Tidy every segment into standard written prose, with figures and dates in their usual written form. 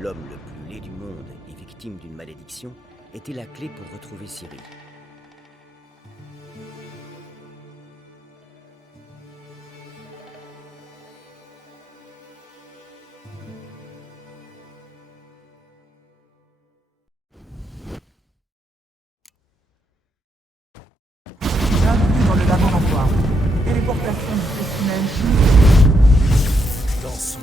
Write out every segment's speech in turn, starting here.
l'homme le plus laid du monde et victime d'une malédiction, était la clé pour retrouver Ciri. Bienvenue dans le laboratoire. Téléportation du spécimen chimique. Dansons.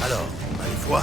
Alors, on a les foi?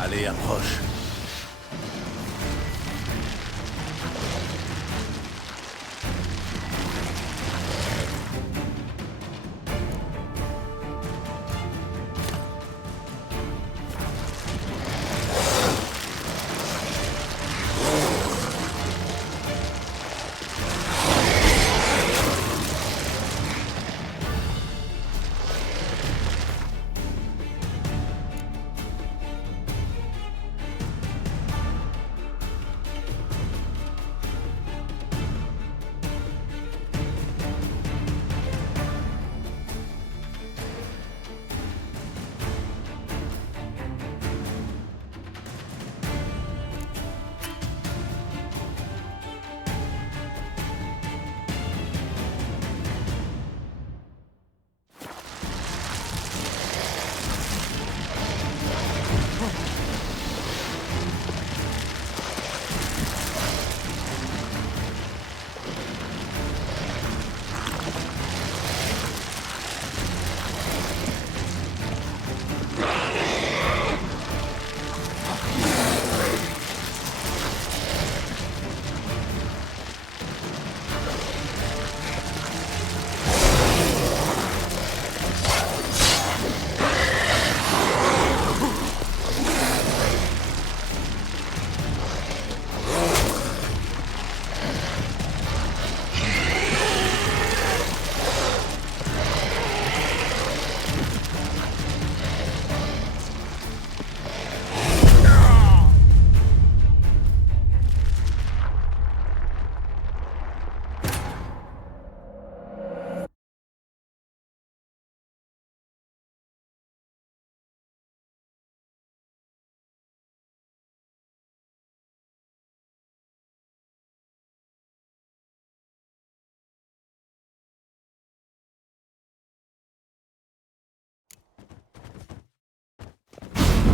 Allez, approche.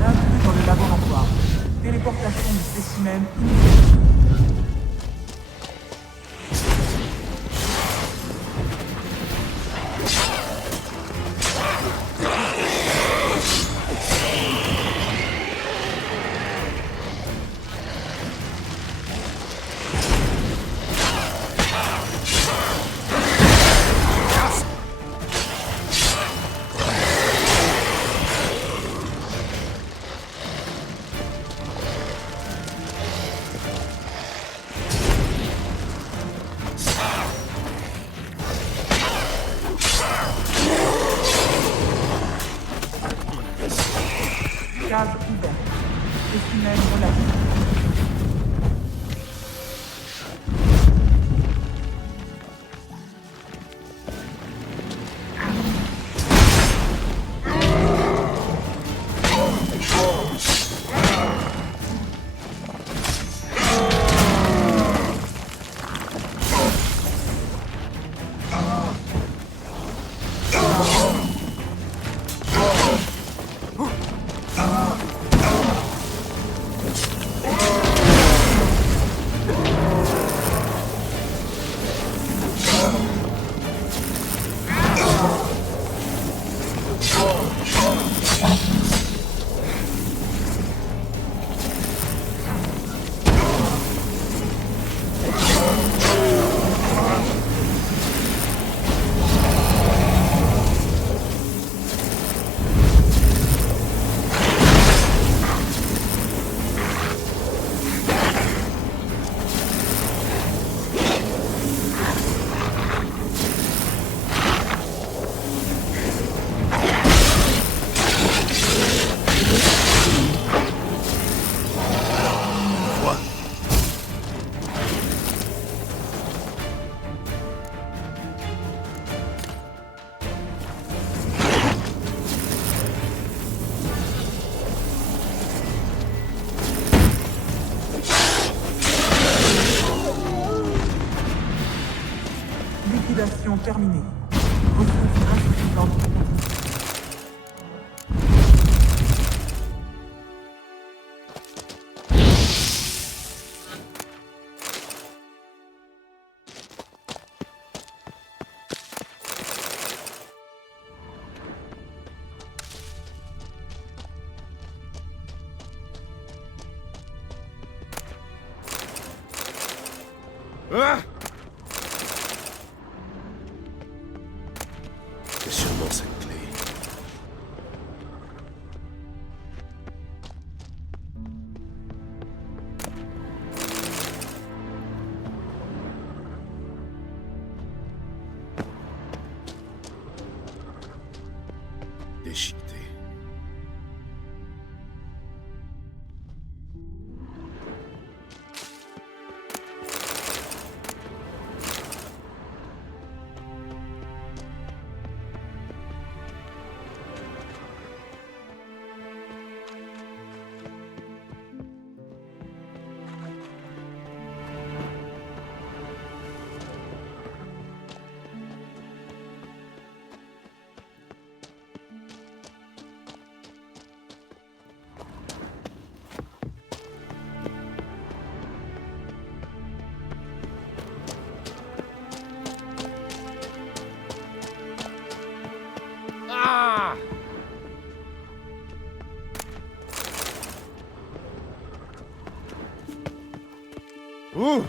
Bienvenue dans le laboratoire. Téléportation du spécimen immédiate. Extraction terminée. Ressources insuffisantes pour continuer. C'est sûrement cette clé. Déchiquetée. Ouh!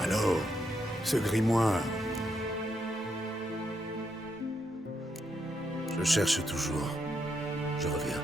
Alors, ce grimoire... Je cherche toujours. Je reviens.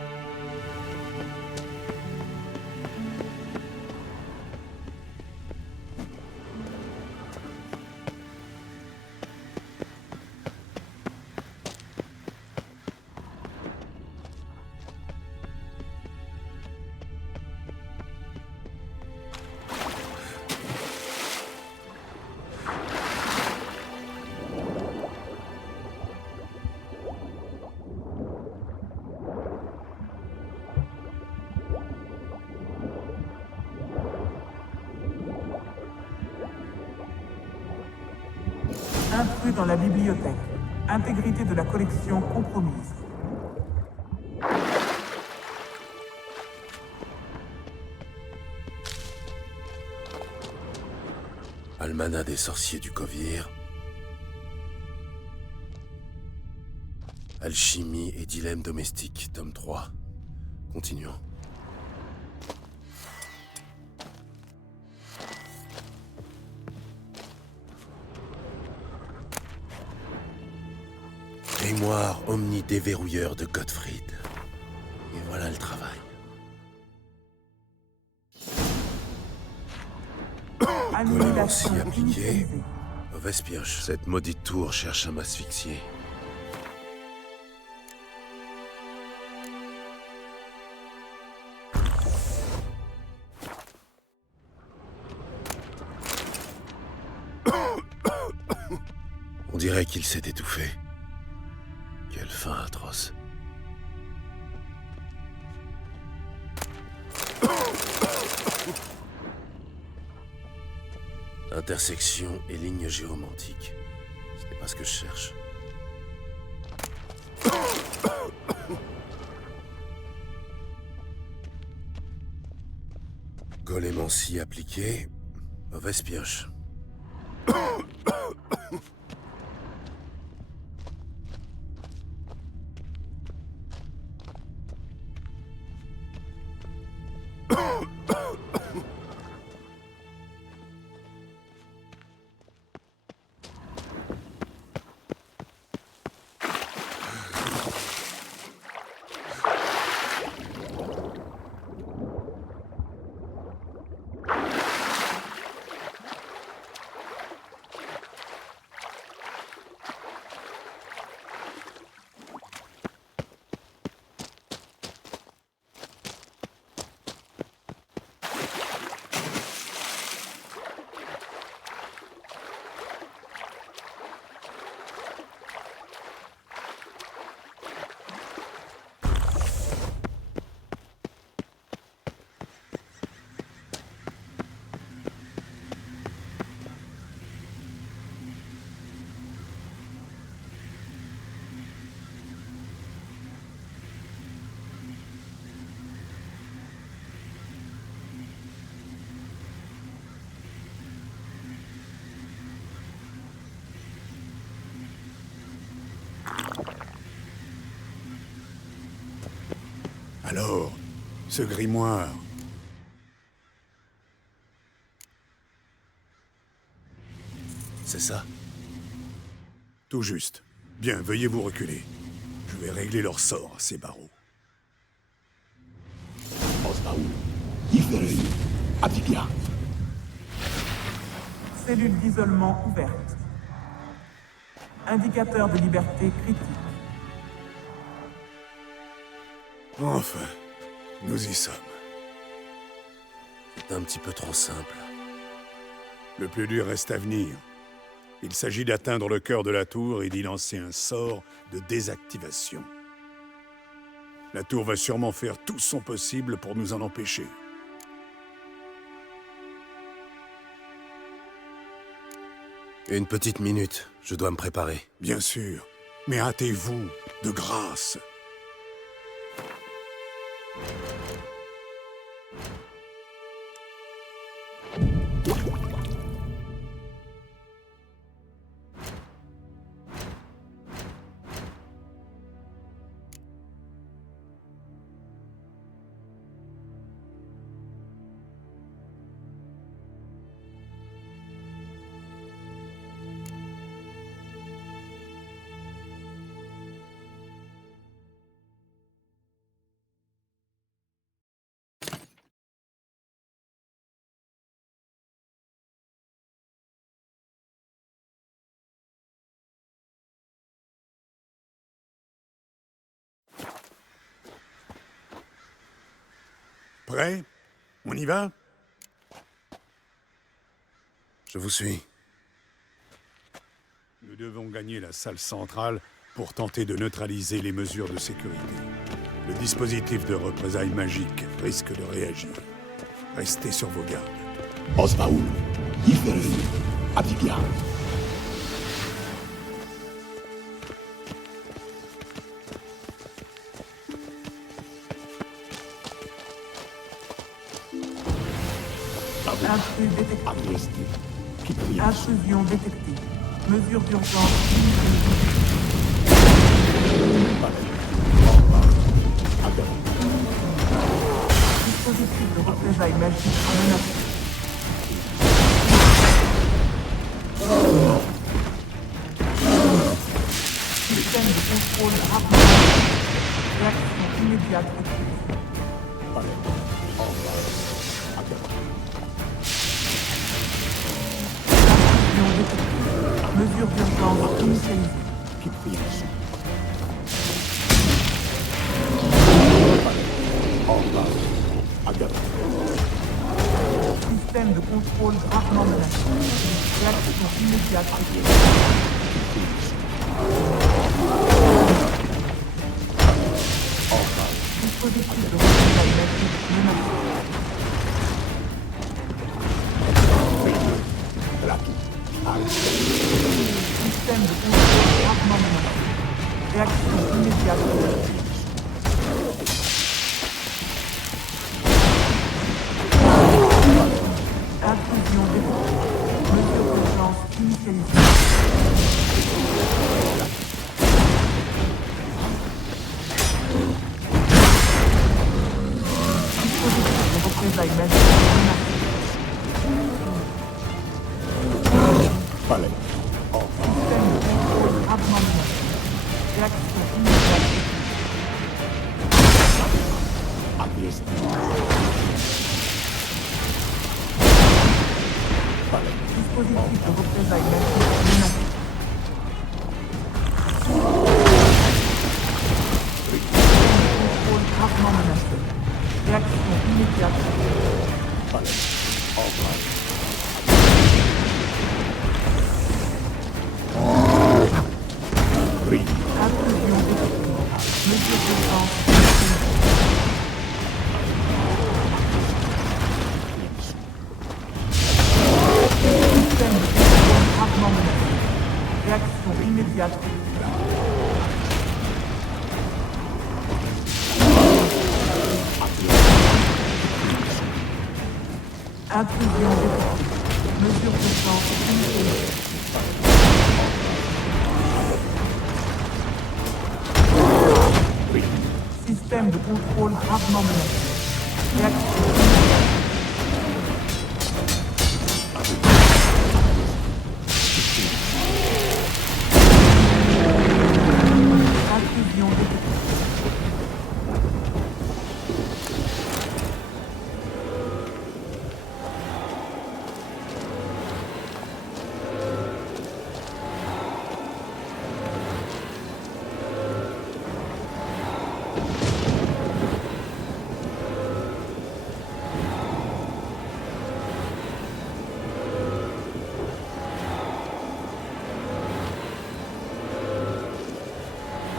Intrus dans la bibliothèque. Intégrité de la collection compromise. Almanach des sorciers du Kovir. Alchimie et dilemme domestique, tome 3. Continuons. Grimoire omni-déverrouilleur de Gottfried. Et voilà le travail. Collant si appliqué. Mauvaise pioche. Cette maudite tour cherche à m'asphyxier. On dirait qu'il s'est étouffé. Quelle fin atroce. Intersection et ligne géomantique. Ce n'est pas ce que je cherche. Golémancie appliquée. Mauvaise pioche. Alors, ce grimoire... C'est ça? Tout juste. Bien, veuillez vous reculer. Je vais régler leur sort, ces barreaux. Cellule d'isolement ouverte. Indicateur de liberté critique. Enfin, nous y sommes. C'est un petit peu trop simple. Le plus dur reste à venir. Il s'agit d'atteindre le cœur de la tour et d'y lancer un sort de désactivation. La tour va sûrement faire tout son possible pour nous en empêcher. Une petite minute, je dois me préparer. Bien sûr, mais hâtez-vous, de grâce. Prêt? On y va? Je vous suis. Nous devons gagner la salle centrale pour tenter de neutraliser les mesures de sécurité. Le dispositif de représailles magique risque de réagir. Restez sur vos gardes. Osbaoul, Yferu, Abdikia. Intrus détecté. Agresti, Kypria. Intrusion détectée. Mesure d'urgence. Dispositif de représailles magiques menacé. Système de contrôle rapide. Réaction immédiate requise. Intrusion détectée. Mesure d'urgence initialisée. Kypria. Système de contrôle gravement menacé. Réaction immédiate requise. Dispositif de représailles magiques menacé. représailles magiques menacées. Palais. Système de contrôle gravement menacé. Réaction immédiate. Abbiest. Palais. Dispositif de représailles magiques menacé. Contrôle gravement menacé. Réaction immédiate. Palais. Envoie. Ri. Intrusion détectée. Mesure d'urgence. Système de contrôle gravement menacé. Réaction immédiate. Intrusion détectée. Mesure d'urgence immédiate. Système de contrôle gravement menacé. Réaction immédiate. Intrusion détectée.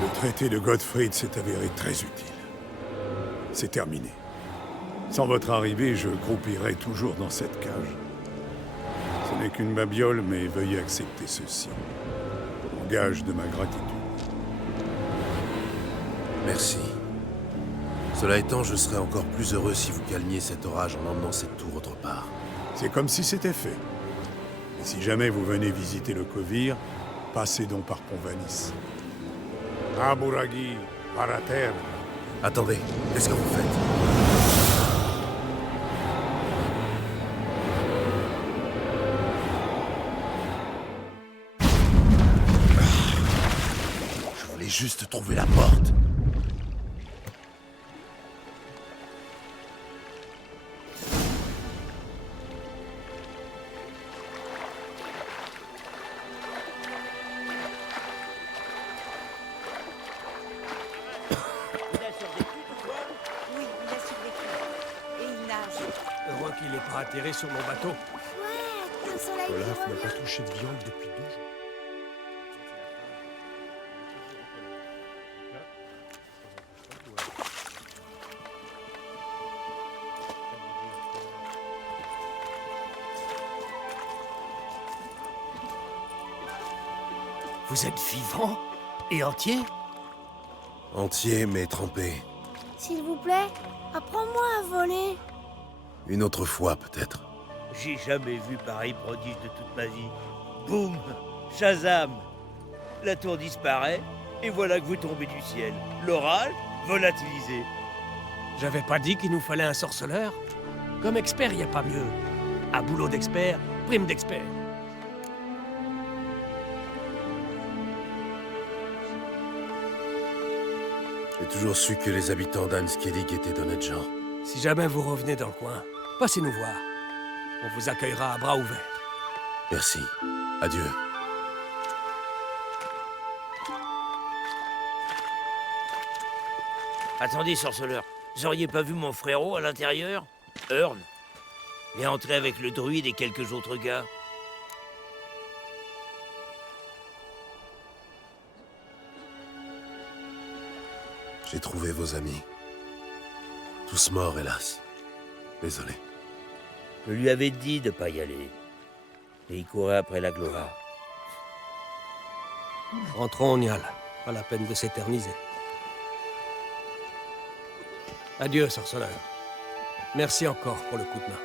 Le traité de Gottfried s'est avéré très utile. C'est terminé. Sans votre arrivée, je croupirais toujours dans cette cage. Ce n'est qu'une babiole, mais veuillez accepter ceci. En gage de ma gratitude. Merci. Cela étant, je serais encore plus heureux si vous calmiez cet orage en emmenant cette tour autre part. C'est comme si c'était fait. Et si jamais vous venez visiter le Kovir, passez donc par Pont-Vanis. Aburagi, Parater. Attendez, qu'est-ce que vous faites? Je voulais juste trouver la porte. Il a survécu, tout ça? Oui, il a survécu. Et il nage. Heureux qu'il n'ait pas atterri sur mon bateau. Ouais, un soleil Olaf qui n'a pas revient. touché de viande depuis 2 jours. Vous êtes vivant et entier? Entier mais trempé. S'il vous plaît, apprends-moi à voler. Une autre fois, peut-être. J'ai jamais vu pareil prodige de toute ma vie. Boum! Shazam! La tour disparaît, et voilà que vous tombez du ciel. L'orage, volatilisé. J'avais pas dit qu'il nous fallait un sorceleur? Comme expert, y a pas mieux. À boulot d'expert, prime d'expert. J'ai toujours su que les habitants d'Anskellig étaient d'honnêtes gens. Si jamais vous revenez dans le coin, passez nous voir. On vous accueillera à bras ouverts. Merci. Adieu. Attendez, sorceleur. Vous auriez pas vu mon frérot à l'intérieur? Earl. Il est entré avec le druide et quelques autres gars. J'ai trouvé vos amis. Tous morts, hélas. Désolé. Je lui avais dit de pas y aller. Et il courait après la gloire. Rentrons, Niall. Pas la peine de s'éterniser. Adieu, sorceleur. Merci encore pour le coup de main.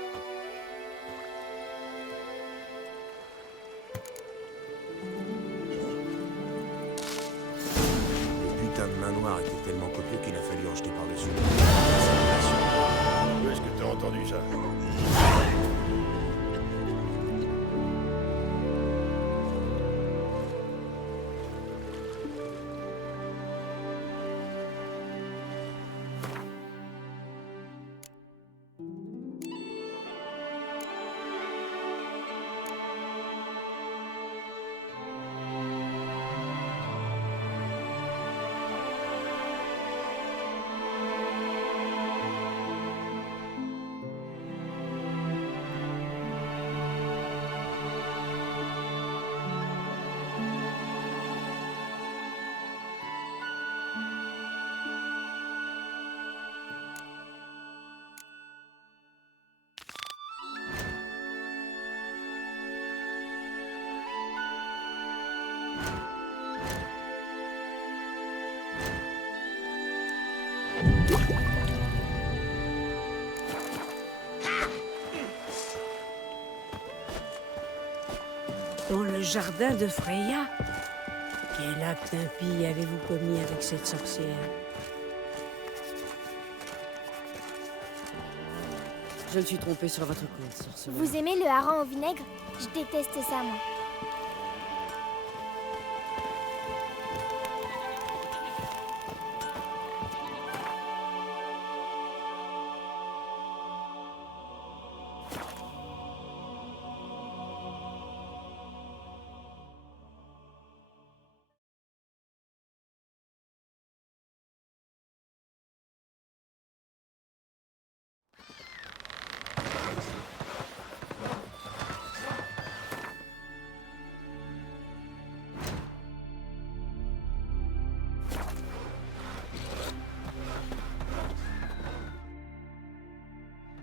Le putain de main noire était tellement copieux qu'il a fallu en jeter par-dessus. Où est-ce que t'as entendu ça? Dans le jardin de Freya? Quel acte impie avez-vous commis avec cette sorcière? Je me suis trompé sur votre compte, sorceleur. Vous aimez le hareng au vinaigre? Je déteste ça, moi.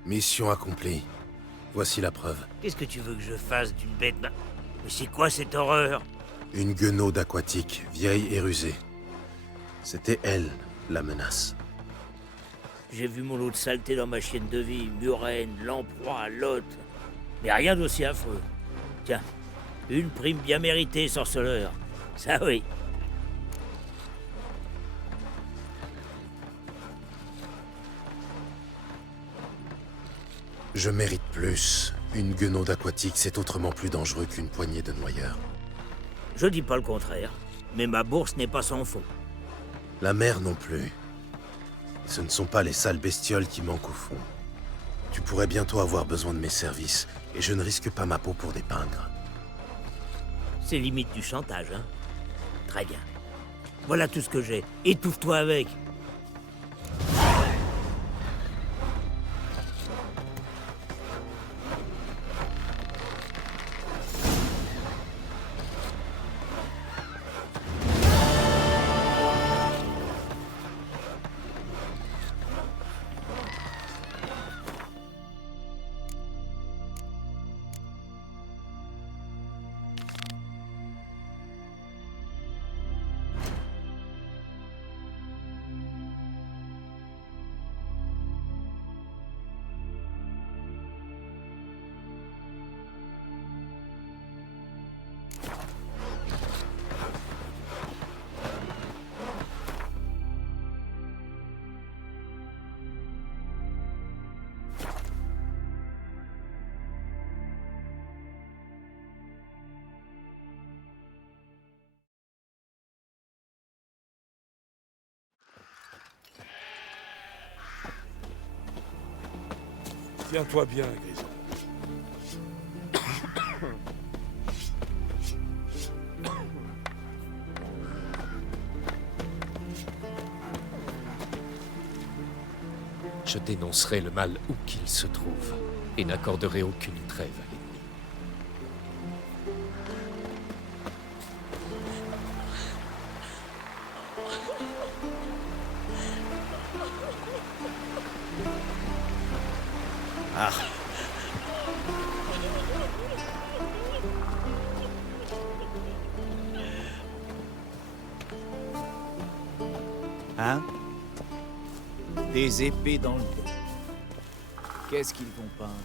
Mission accomplie. Voici la preuve. Qu'est-ce que tu veux que je fasse d'une bête? Mais c'est quoi cette horreur? Une guenaude aquatique, vieille et rusée. C'était elle, la menace. J'ai vu mon lot de saleté dans ma chienne de vie, Murène, Lamproie, Lot. Mais rien d'aussi affreux. Tiens, une prime bien méritée, sorceleur. Ça oui. Je mérite plus. Une guenaude aquatique, c'est autrement plus dangereux qu'une poignée de noyeurs. Je dis pas le contraire, mais ma bourse n'est pas sans fond. La mer non plus. Ce ne sont pas les sales bestioles qui manquent au fond. Tu pourrais bientôt avoir besoin de mes services, et je ne risque pas ma peau pour des pingres. C'est limite du chantage, hein? Très bien. Voilà tout ce que j'ai. Étouffe-toi avec. Tiens-toi bien, Grison. Je dénoncerai le mal où qu'il se trouve, et n'accorderai aucune trêve à l'ennemi. Ah. Hein? Des épées dans le dos. Qu'est-ce qu'ils vont pas inventer?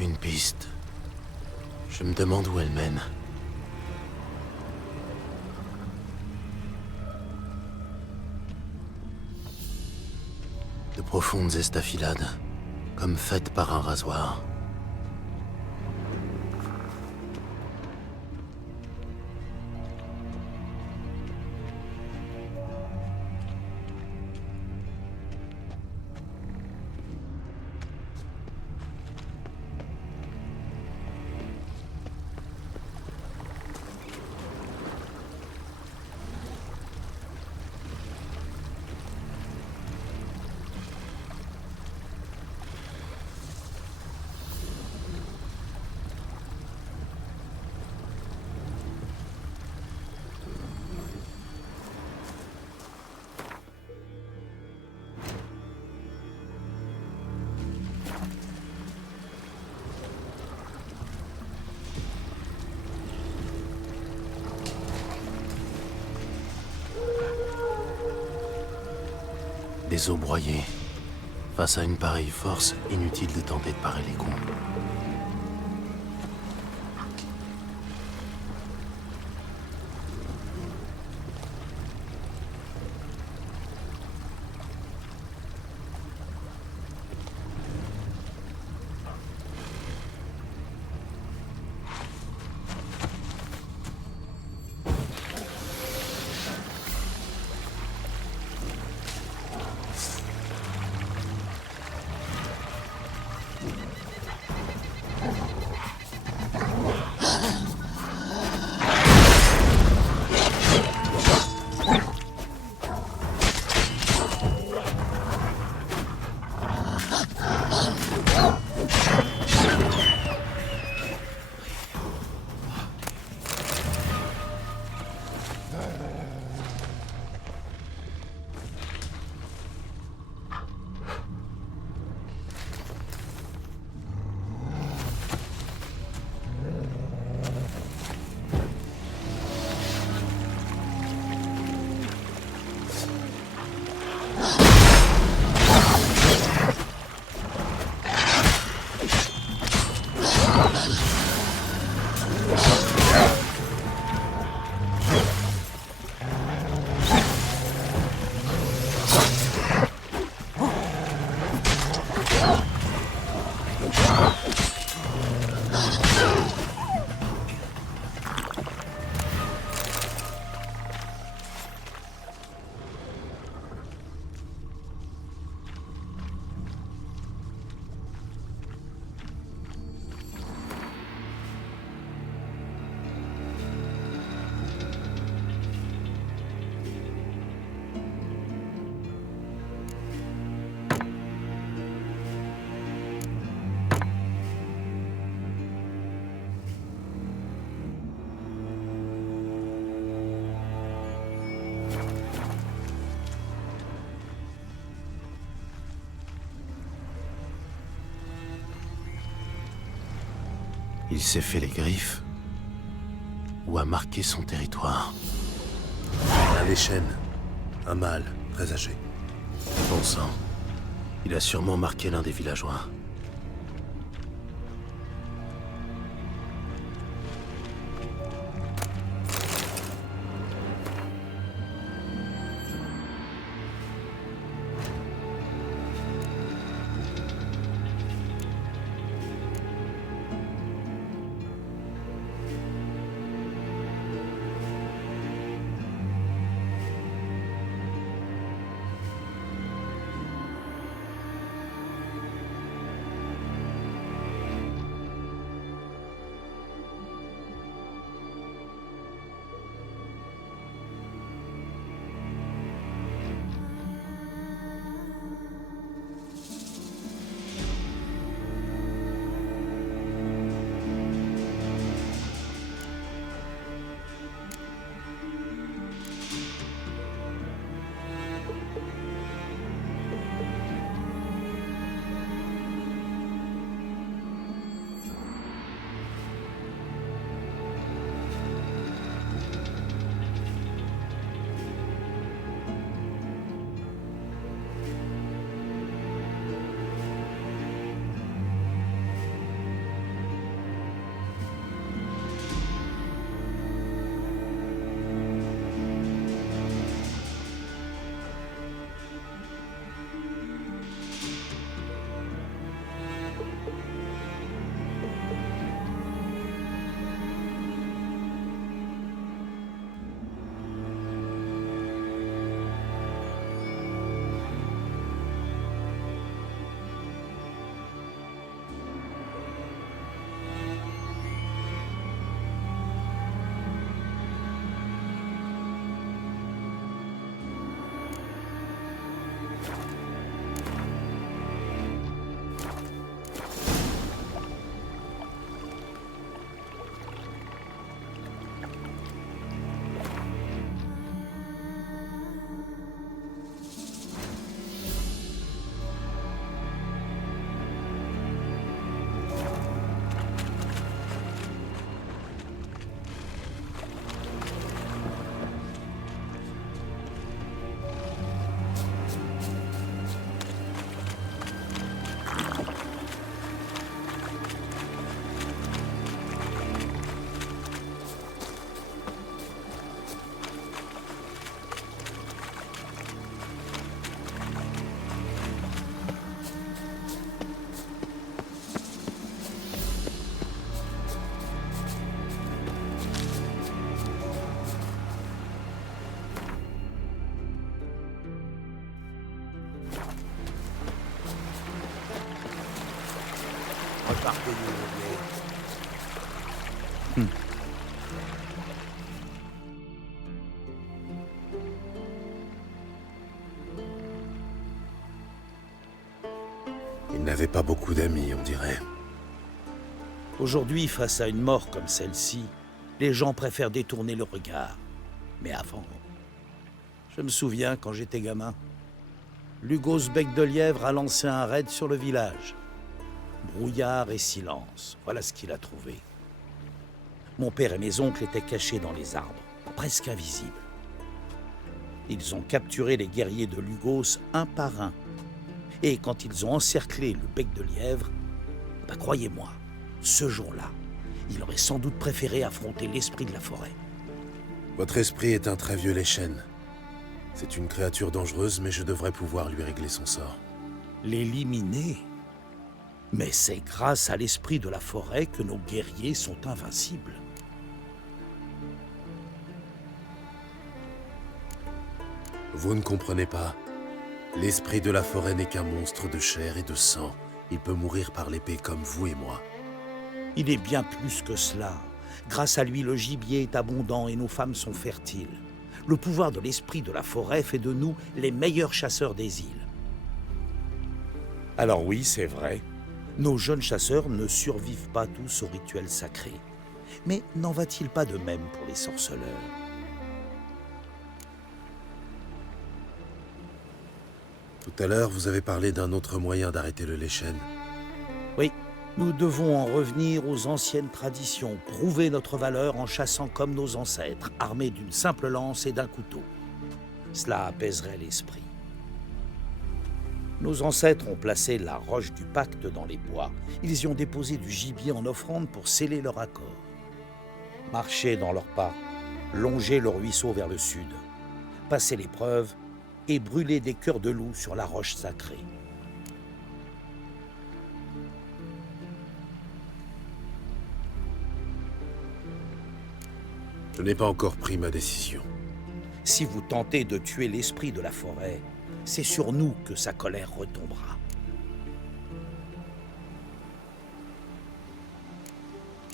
Une piste. Je me demande où elle mène. De profondes estafilades, comme faites par un rasoir. les os broyés. Face à une pareille force, inutile de tenter de parer les coups. Il s'est fait les griffes ou a marqué son territoire. Un Léchen, un mâle, très âgé. Bon sang, il a sûrement marqué l'un des villageois. pas reconnu, mon vieil. Il n'avait pas beaucoup d'amis, on dirait. Aujourd'hui, face à une mort comme celle-ci, les gens préfèrent détourner le regard. Mais avant, je me souviens quand j'étais gamin, Lugos Bec de Lièvre a lancé un raid sur le village. Brouillard et silence, voilà ce qu'il a trouvé. Mon père et mes oncles étaient cachés dans les arbres, presque invisibles. Ils ont capturé les guerriers de Lugos un par un. Et quand ils ont encerclé le Bec de Lièvre, croyez-moi, ce jour-là, il aurait sans doute préféré affronter l'esprit de la forêt. Votre esprit est un très vieux Leshen. C'est une créature dangereuse, mais je devrais pouvoir lui régler son sort. L'éliminer? Mais c'est grâce à l'esprit de la forêt que nos guerriers sont invincibles. Vous ne comprenez pas. L'esprit de la forêt n'est qu'un monstre de chair et de sang. Il peut mourir par l'épée comme vous et moi. Il est bien plus que cela. Grâce à lui, le gibier est abondant et nos femmes sont fertiles. Le pouvoir de l'esprit de la forêt fait de nous les meilleurs chasseurs des îles. Alors oui, c'est vrai, nos jeunes chasseurs ne survivent pas tous au rituel sacré. Mais n'en va-t-il pas de même pour les sorceleurs? Tout à l'heure, vous avez parlé d'un autre moyen d'arrêter le Leshen. Oui, nous devons en revenir aux anciennes traditions, prouver notre valeur en chassant comme nos ancêtres, armés d'une simple lance et d'un couteau. Cela apaiserait l'esprit. Nos ancêtres ont placé la roche du pacte dans les bois. Ils y ont déposé du gibier en offrande pour sceller leur accord. Marcher dans leurs pas, longer le ruisseau vers le sud, passer l'épreuve et brûler des cœurs de loup sur la roche sacrée. Je n'ai pas encore pris ma décision. Si vous tentez de tuer l'esprit de la forêt, c'est sur nous que sa colère retombera.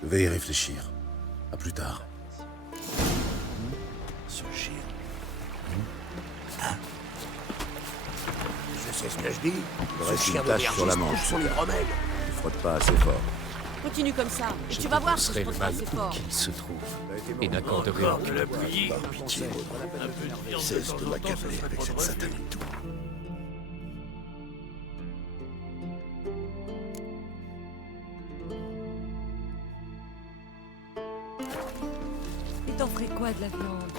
Je vais y réfléchir. À plus tard. Ce géant. Je sais ce que je dis. Il reste une tache sur la manche. Sur les remèdes. Tu frottes pas assez fort. Continue comme ça, et tu vas voir si je le frotte pas mal assez où fort. qu'il se trouve, et n'accorderai aucune pluie. Par pitié, cesse de m'accabler avec cette satanée toux. Et t'en ferais quoi de la viande?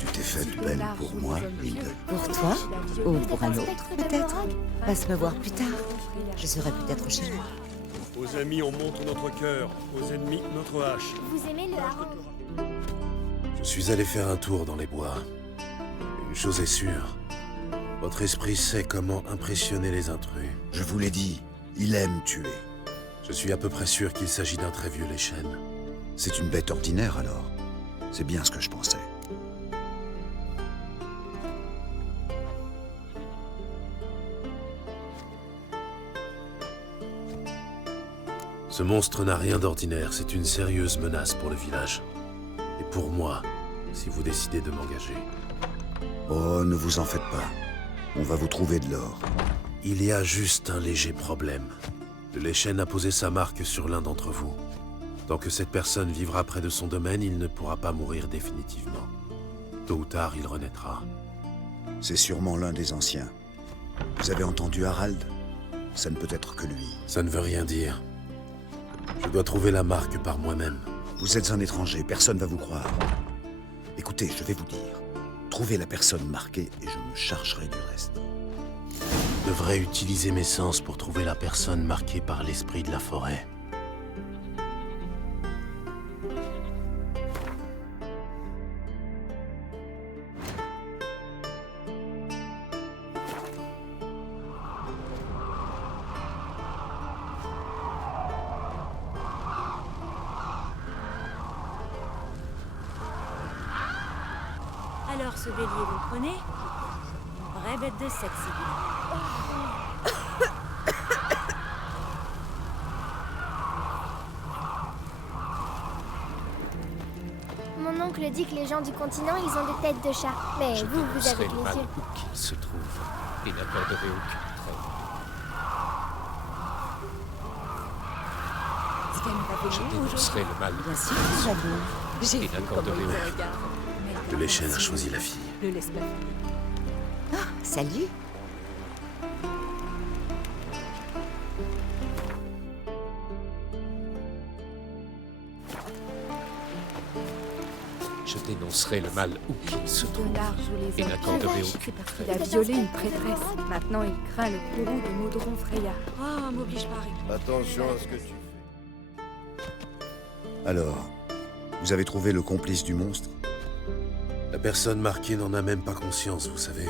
Tu t'es fait de peine pour moi, Hilde. Pour toi ou pour un autre, peut-être. Passe me voir plus tard. Je serai peut-être chez moi. Aux amis, on montre notre cœur. Aux ennemis, notre hache. Vous aimez le hareng? Je suis allé faire un tour dans les bois. Une chose est sûre. Votre esprit sait comment impressionner les intrus. Je vous l'ai dit, il aime tuer. Je suis à peu près sûr qu'il s'agit d'un très vieux Leshen. C'est une bête ordinaire alors. C'est bien ce que je pensais. Ce monstre n'a rien d'ordinaire, c'est une sérieuse menace pour le village. Et pour moi, si vous décidez de m'engager. Oh, ne vous en faites pas. On va vous trouver de l'or. Il y a juste un léger problème. Le Leshen a posé sa marque sur l'un d'entre vous. Tant que cette personne vivra près de son domaine, il ne pourra pas mourir définitivement. Tôt ou tard, il renaîtra. C'est sûrement l'un des anciens. Vous avez entendu Harald? Ça ne peut être que lui. Ça ne veut rien dire. Je dois trouver la marque par moi-même. Vous êtes un étranger, personne va vous croire. Écoutez, je vais vous dire. Trouvez la personne marquée et je me chargerai du reste. Je devrais utiliser mes sens pour trouver la personne marquée par l'esprit de la forêt. Alors ce bélier, vous le prenez? Vraie bête de sexe, dit que les gens du continent, ils ont des têtes de chat. Mais Je vous dénoncerai avez le les mal yeux. où qu'il se trouve et n'accorderai aucune trêve. Je dénoncerai le mal Bien sûr, j'avoue. J'ai et vu n'accorderai comment il aucune regarde. trêve. Le Léchen a choisi la fille. Le laisse pas. Ah, salut. Je dénoncerai le mal où qu'il se trouve Large les et n'accorderai C'est aucune parce qu'il trêve. a violé une prêtresse. Maintenant, il craint le courroux de Maudron Freya. Ah, m'oblige pas. Attention à ce que tu fais. Alors, vous avez trouvé le complice du monstre? La personne marquée n'en a même pas conscience, vous savez.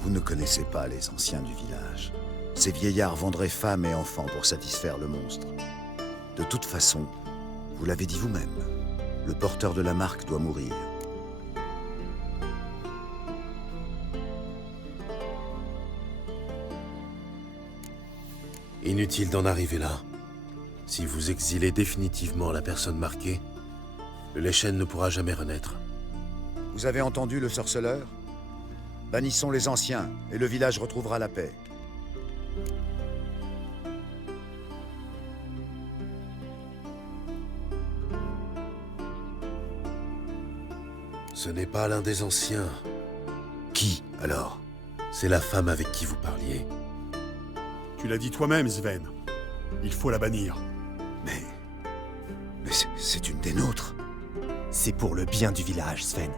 Vous ne connaissez pas les anciens du village. Ces vieillards vendraient femmes et enfants pour satisfaire le monstre. De toute façon, vous l'avez dit vous-même, le porteur de la marque doit mourir. Inutile d'en arriver là. Si vous exilez définitivement la personne marquée, le Léchen ne pourra jamais renaître. Vous avez entendu le sorceleur? Bannissons les anciens, et le village retrouvera la paix. Ce n'est pas l'un des anciens. Qui, alors? C'est la femme avec qui vous parliez. Tu l'as dit toi-même, Sven. Il faut la bannir. Mais c'est une des nôtres. C'est pour le bien du village, Sven.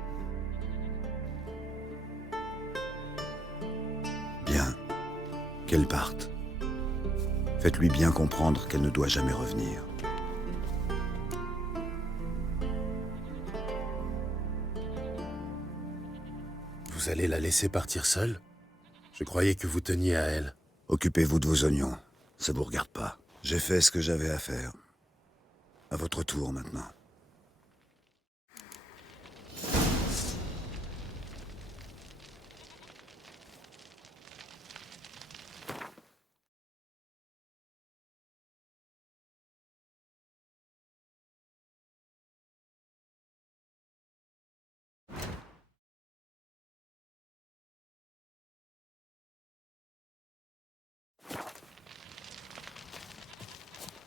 Bien. Qu'elle parte. Faites-lui bien comprendre qu'elle ne doit jamais revenir. Vous allez la laisser partir seule? Je croyais que vous teniez à elle. Occupez-vous de vos oignons. Ça vous regarde pas. J'ai fait ce que j'avais à faire. À votre tour maintenant.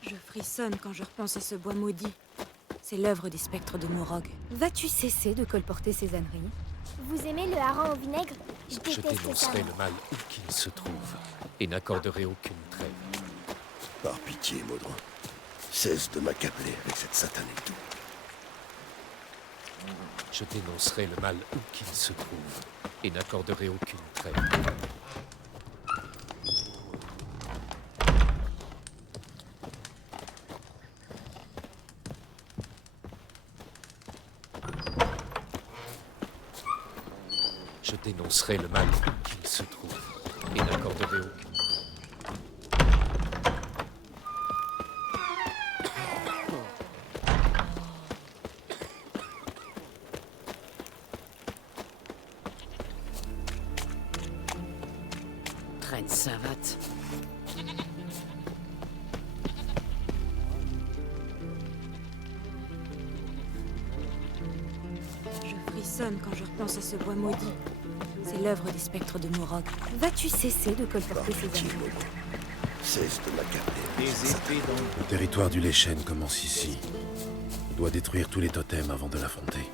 Je frissonne quand je repense à ce bois maudit. C'est l'œuvre des spectres de Morog. Vas-tu cesser de colporter ces âneries? Vous aimez le hareng au vinaigre? Je Je déteste ça. dénoncerai le mal où qu'il se trouve et n'accorderai aucune trêve. Par pitié, Maudron. Cesse de m'accabler avec cette satanée toux. Je dénoncerai le mal où qu'il se trouve et n'accorderai aucune trêve. Je dénoncerai le mal où qu'il se trouve et n'accorderai aucune. Traîne savate. Je frissonne quand je repense à ce bois maudit. C'est l'œuvre des spectres de Morog. Vas-tu cesser de colporter ces âneries? Cesse de m'accabler. Des épées dans le... Le territoire du Léchen commence ici. On doit détruire tous les totems avant de l'affronter.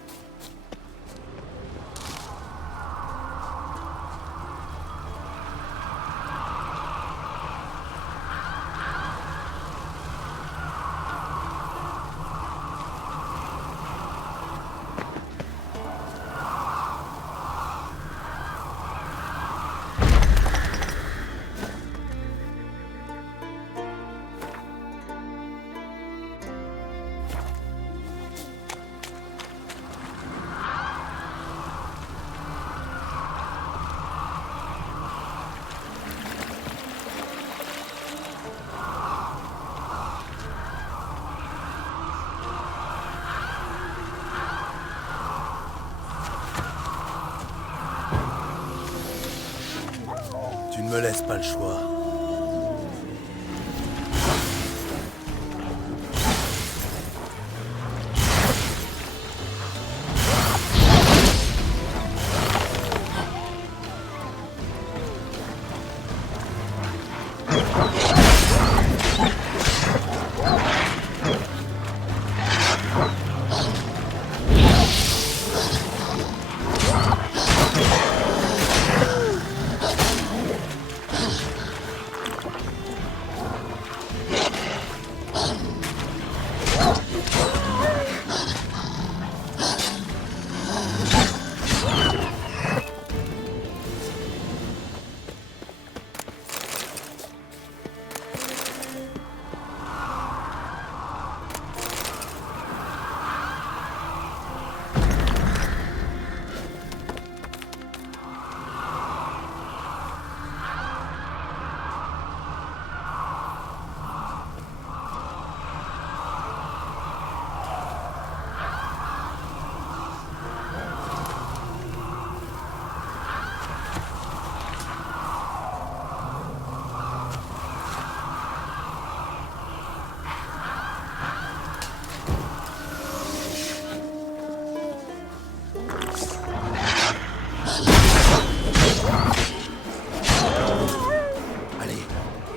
Tu ne me laisses pas le choix.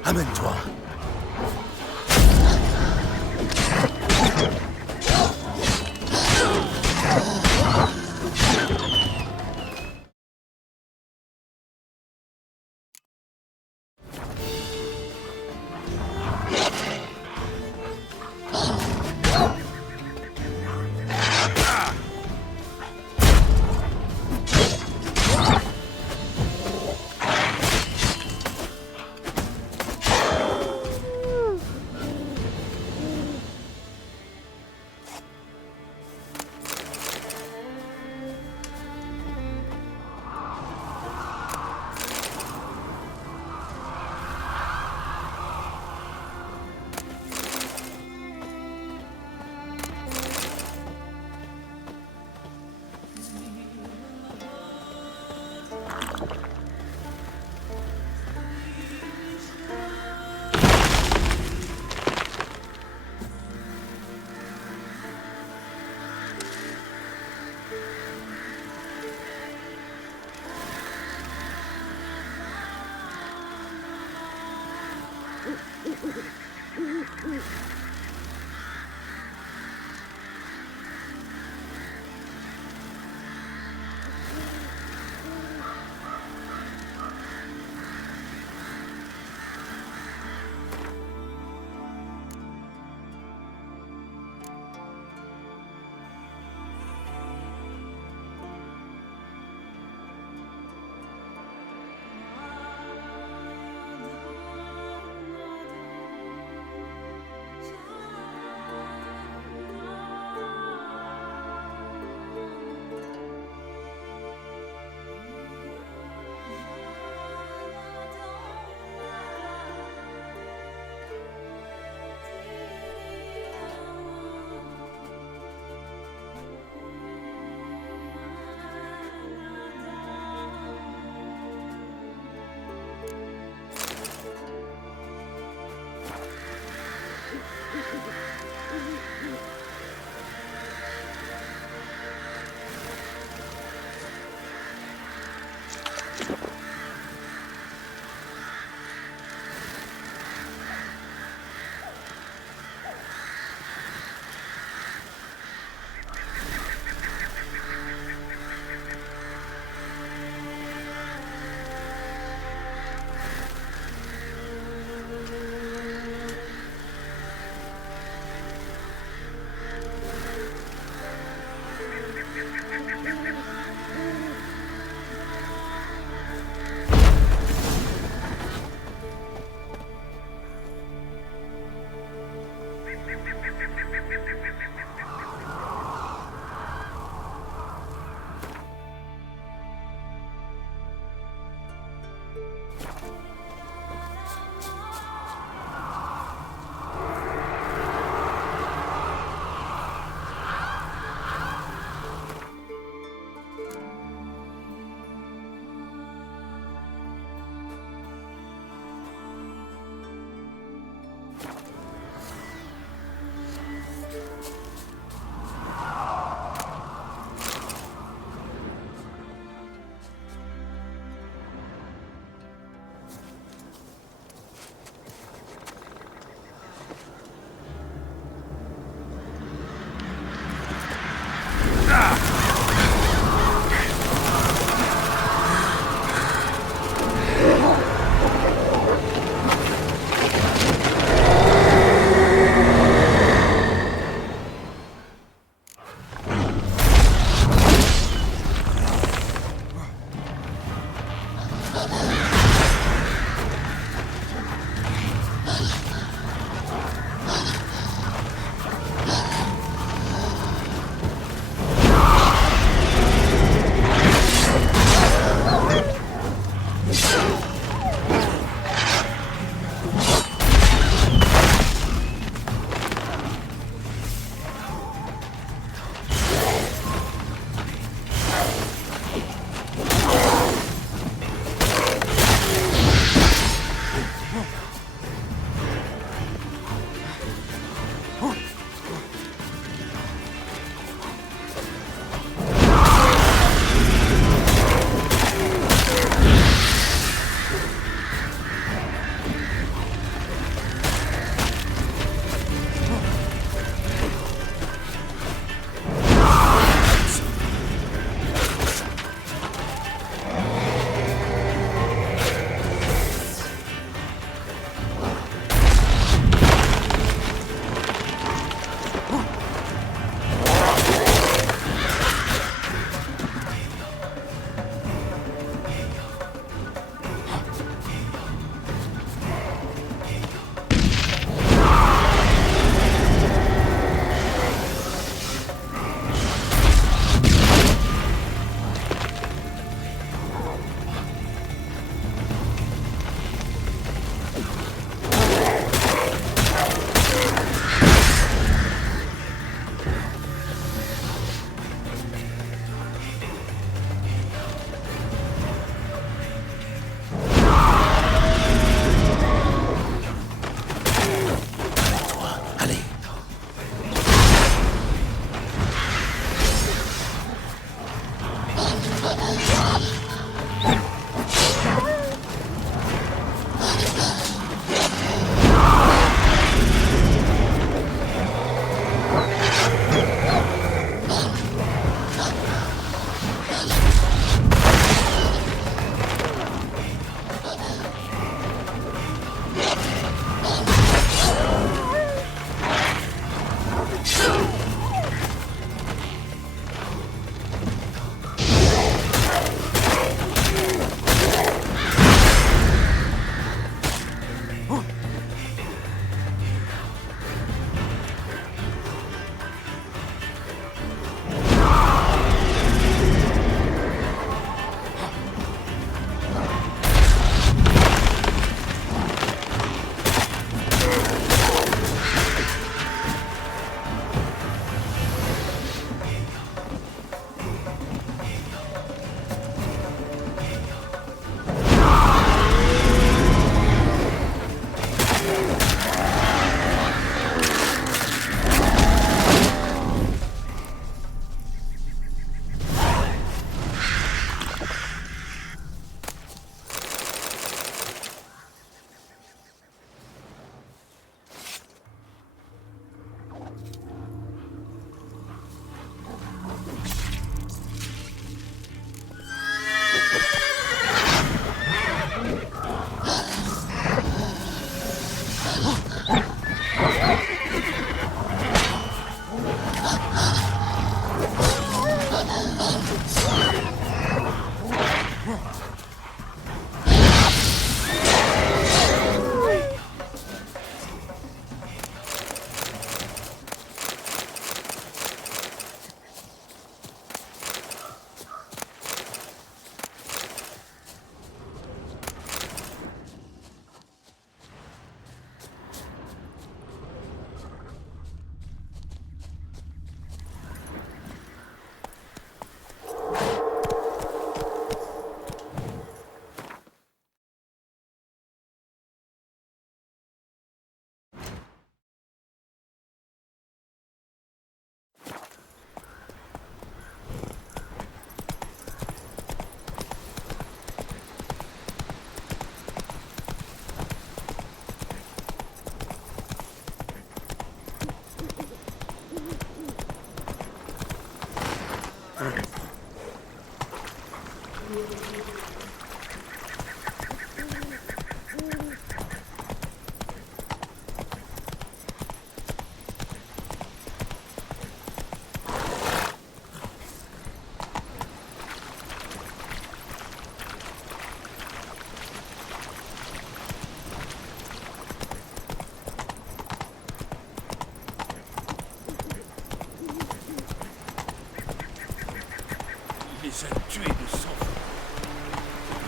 Amène-toi.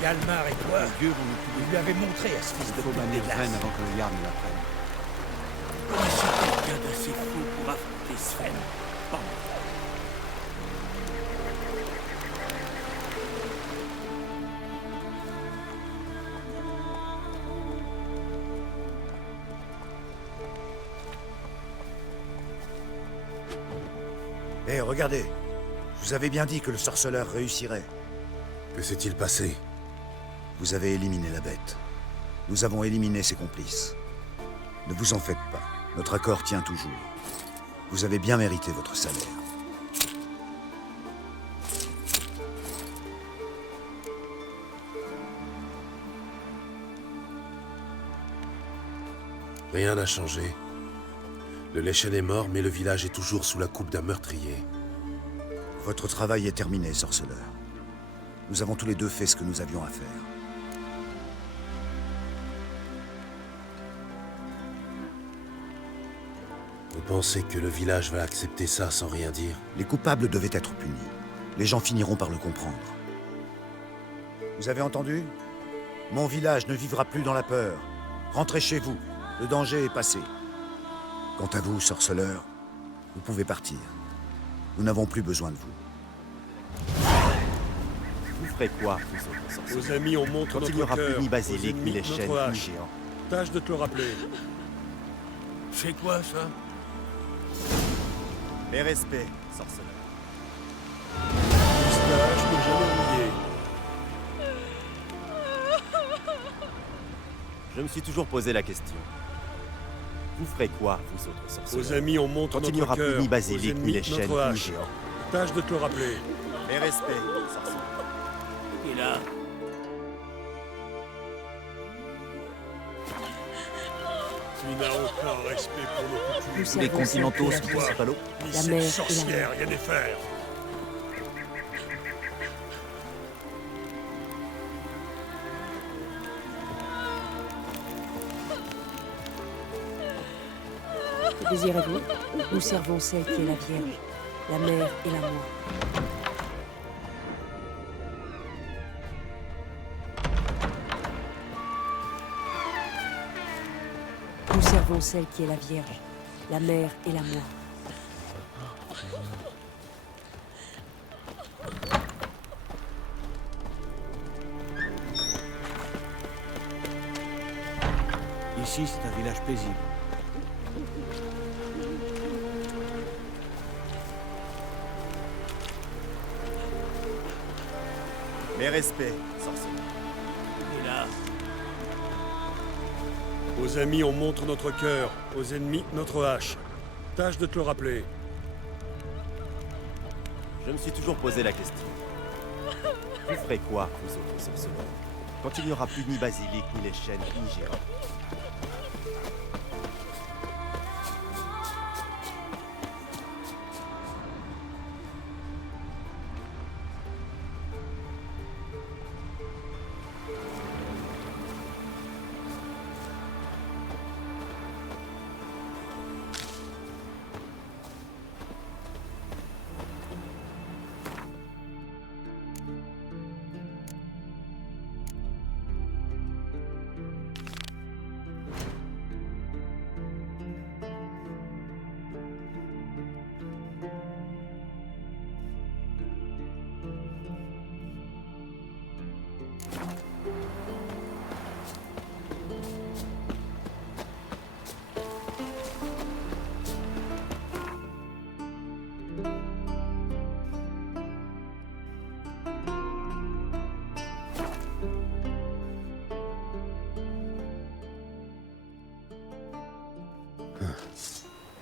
Galmar et toi, vous lui avez montré à ce fils de pute des glaces. avant que le Yard ne l'apprenne. Connaissez quelqu'un d'assez fou pour affronter Sven? Bon. Hé, regardez. Je vous avais bien dit que le sorceleur réussirait. Que s'est-il passé? Vous avez éliminé la bête. Nous avons éliminé ses complices. Ne vous en faites pas. Notre accord tient toujours. Vous avez bien mérité votre salaire. Rien n'a changé. Le Leshen est mort, mais le village est toujours sous la coupe d'un meurtrier. Votre travail est terminé, sorceleur. Nous avons tous les deux fait ce que nous avions à faire. Vous pensez que le village va accepter ça sans rien dire? Les coupables devaient être punis. Les gens finiront par le comprendre. Vous avez entendu? Mon village ne vivra plus dans la peur. Rentrez chez vous. Le danger est passé. Quant à vous, sorceleur, vous pouvez partir. Nous n'avons plus besoin de vous. Vous ferez quoi, vous autres sorciers? Vos amis, on montre Quand notre il n'y aura cœur, plus ni basilic, aux ni ennemis, les chaînes, notre ni hache. géants. Tâche de te le rappeler. C'est quoi, ça? Les respects, sorceleur. Moustache n'est jamais oublié. Je me suis toujours posé la question. Vous ferez quoi, vous autres sorciers? Aux amis, on montre Quand notre il n'y aura cœur, plus ni aux basilic, ennemis, ni les chaînes, notre ni hache. géants. Tâche de te le rappeler. Les respects, sorceleur. Et là, Tu n'as aucun respect pour nos coutumes. Tous les continentaux sont Toi, salauds. ni La cette mer et la sorcière, rien n'est faire. Que désirez-vous? Nous servons celle qui est la Vierge, la mère et la moi. Nous servons celle qui est la Vierge, la mère et la moi. Ici, c'est un village paisible. Les respects, sorceleur. et là, Aux amis, on montre notre cœur. Aux ennemis, notre hache. Tâche de te le rappeler. Je me suis toujours posé la question. Vous ferez quoi, vous autres sorceleurs? Quand il n'y aura plus ni basilic, ni les chaînes, ni géants.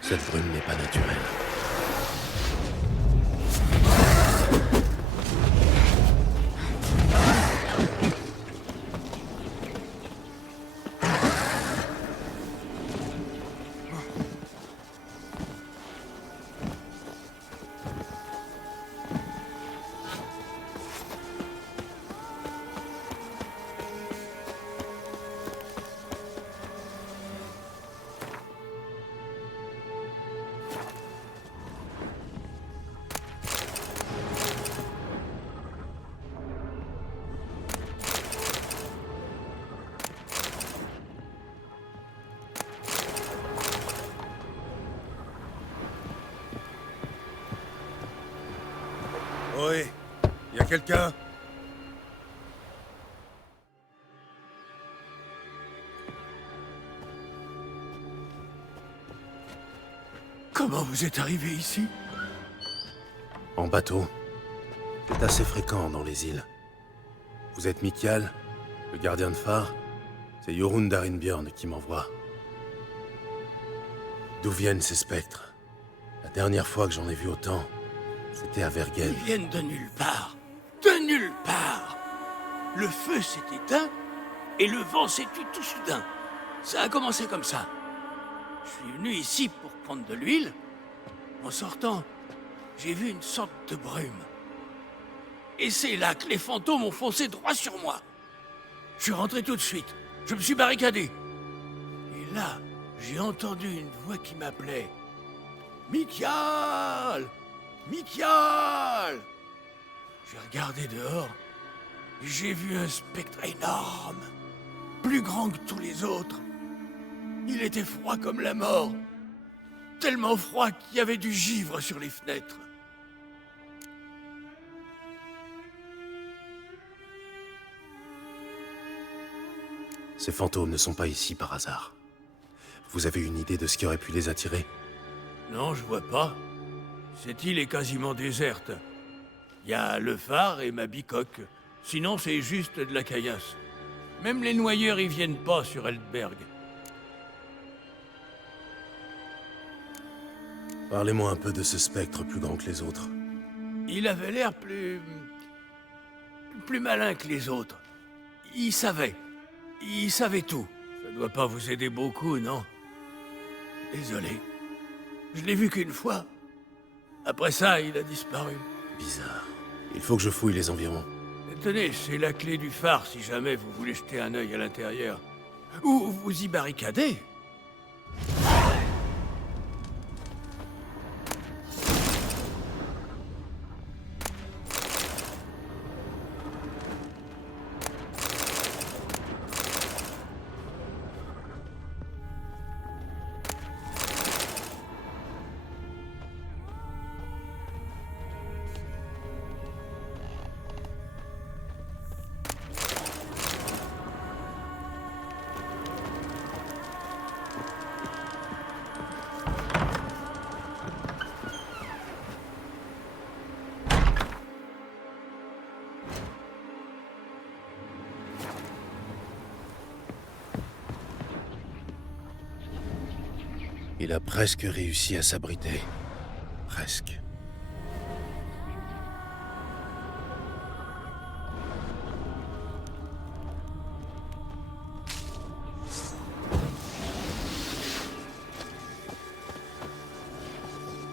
Cette brume n'est pas naturelle. quelqu'un? Comment vous êtes arrivé ici? En bateau. C'est assez fréquent dans les îles. Vous êtes Mikael, le gardien de phare? C'est Jorund Darinbjorn qui m'envoie. D'où viennent ces spectres? La dernière fois que j'en ai vu autant, c'était à Vergen. Ils viennent de nulle part. De nulle part. Le feu s'est éteint et le vent s'est tu tout soudain. Ça a commencé comme ça. Je suis venu ici pour prendre de l'huile. En sortant, j'ai vu une sorte de brume. Et c'est là que les fantômes ont foncé droit sur moi. Je suis rentré tout de suite. Je me suis barricadé. Et là, j'ai entendu une voix qui m'appelait. Mikael! Mikael! J'ai regardé dehors et j'ai vu un spectre énorme, plus grand que tous les autres. Il était froid comme la mort, tellement froid qu'il y avait du givre sur les fenêtres. Ces fantômes ne sont pas ici par hasard. Vous avez une idée de ce qui aurait pu les attirer? Non, je vois pas. Cette île est quasiment déserte. Il y a le phare et ma bicoque. Sinon, c'est juste de la caillasse. Même les noyeurs y viennent pas sur Eldberg. Parlez-moi un peu de ce spectre plus grand que les autres. Il avait l'air plus malin que les autres. Il savait tout. Ça doit pas vous aider beaucoup, non? Désolé. Je l'ai vu qu'une fois. Après ça, il a disparu. Bizarre. Il faut que je fouille les environs. Tenez, c'est la clé du phare si jamais vous voulez jeter un œil à l'intérieur. Ou vous y barricadez. Il a presque réussi à s'abriter. Presque.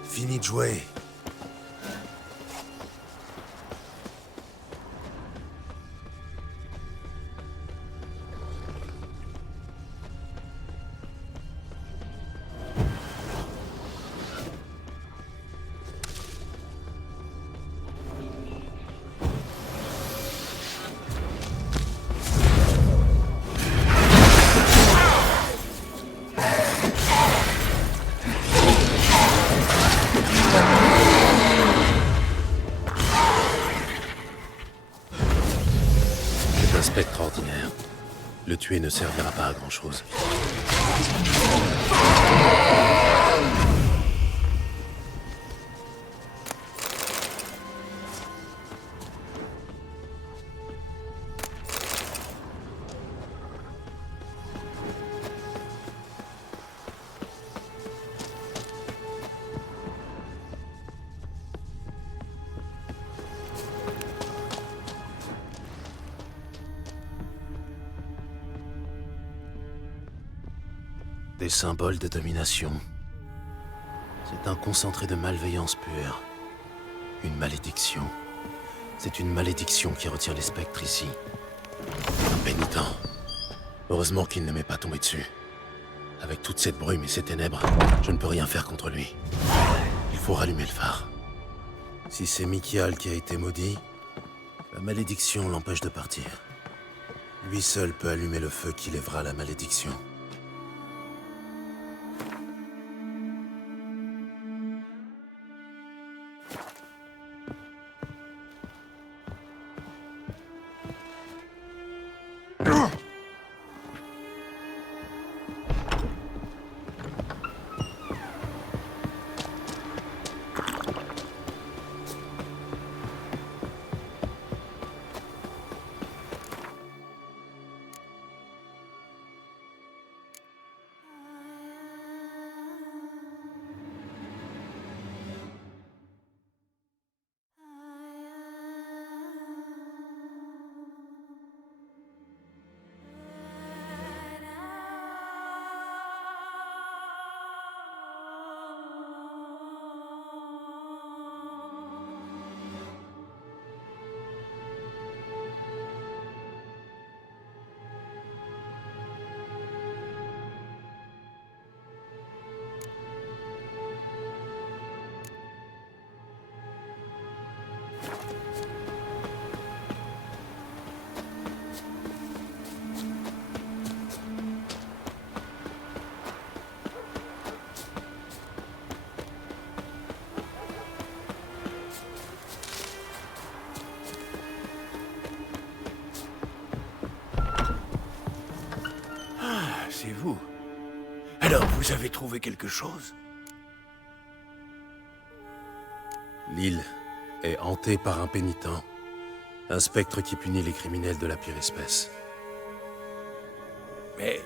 Fini de jouer. Spectre ordinaire. Le tuer ne servira pas à grand-chose. Des symboles de domination. C'est un concentré de malveillance pure. Une malédiction. C'est une malédiction qui retient les spectres ici. Un pénitent. Heureusement qu'il ne m'est pas tombé dessus. Avec toute cette brume et ces ténèbres, je ne peux rien faire contre lui. Il faut rallumer le phare. Si c'est Mikael qui a été maudit, la malédiction l'empêche de partir. Lui seul peut allumer le feu qui lèvera la malédiction. C'est vous. Alors, vous avez trouvé quelque chose? L'île est hantée par un pénitent. Un spectre qui punit les criminels de la pire espèce. Mais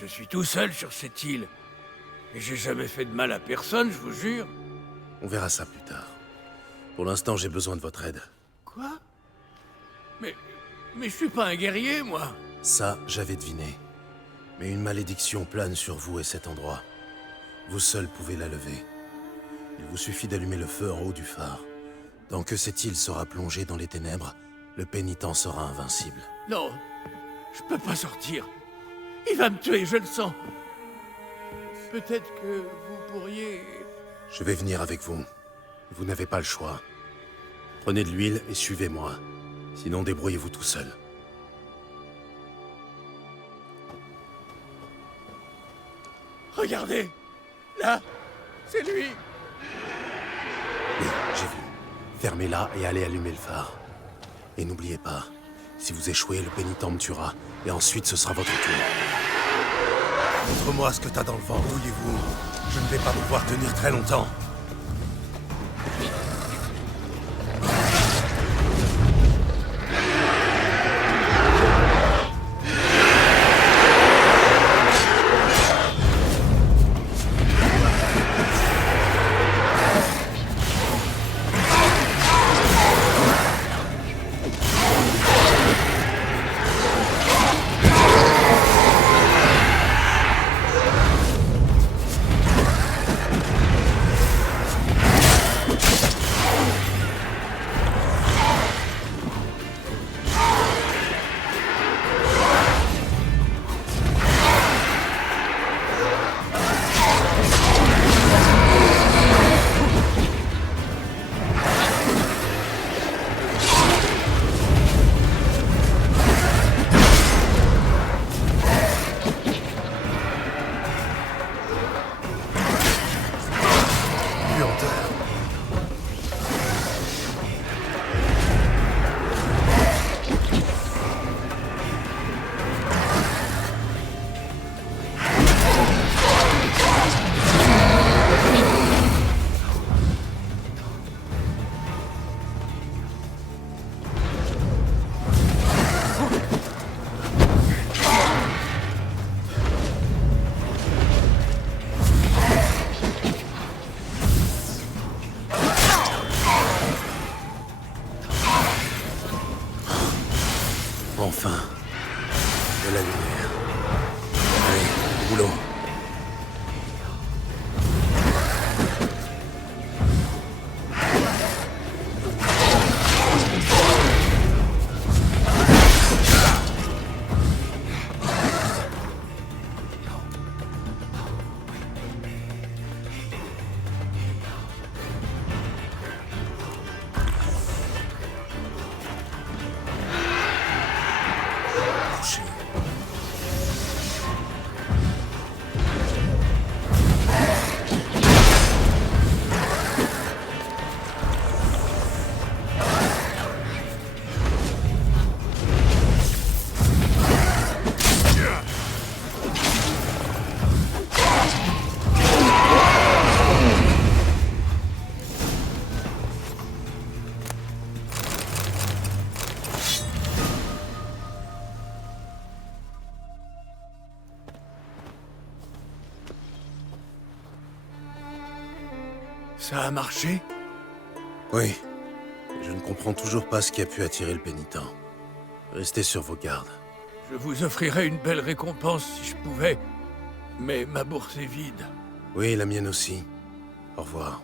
je suis tout seul sur cette île. Et j'ai jamais fait de mal à personne, je vous jure. On verra ça plus tard. Pour l'instant, j'ai besoin de votre aide. Quoi? Mais je suis pas un guerrier, moi. Ça, j'avais deviné. Mais une malédiction plane sur vous et cet endroit. Vous seul pouvez la lever. Il vous suffit d'allumer le feu en haut du phare. Tant que cette île sera plongée dans les ténèbres, le pénitent sera invincible. Non, je peux pas sortir. Il va me tuer, je le sens. Peut-être que vous pourriez... Je vais venir avec vous. Vous n'avez pas le choix. Prenez de l'huile et suivez-moi. Sinon, débrouillez-vous tout seul. Regardez! Là! C'est lui! Oui, j'ai vu. Fermez-la et allez allumer le phare. Et n'oubliez pas, si vous échouez, le pénitent me tuera. Et ensuite, ce sera votre tour. Montre-moi ce que t'as dans le ventre. Mouillez-vous. Je ne vais pas pouvoir tenir très longtemps. Enfin, de la lumière. Allez, boulot. Ça a marché? Oui. Je ne comprends toujours pas ce qui a pu attirer le pénitent. Restez sur vos gardes. Je vous offrirais une belle récompense si je pouvais, mais ma bourse est vide. Oui, la mienne aussi. Au revoir.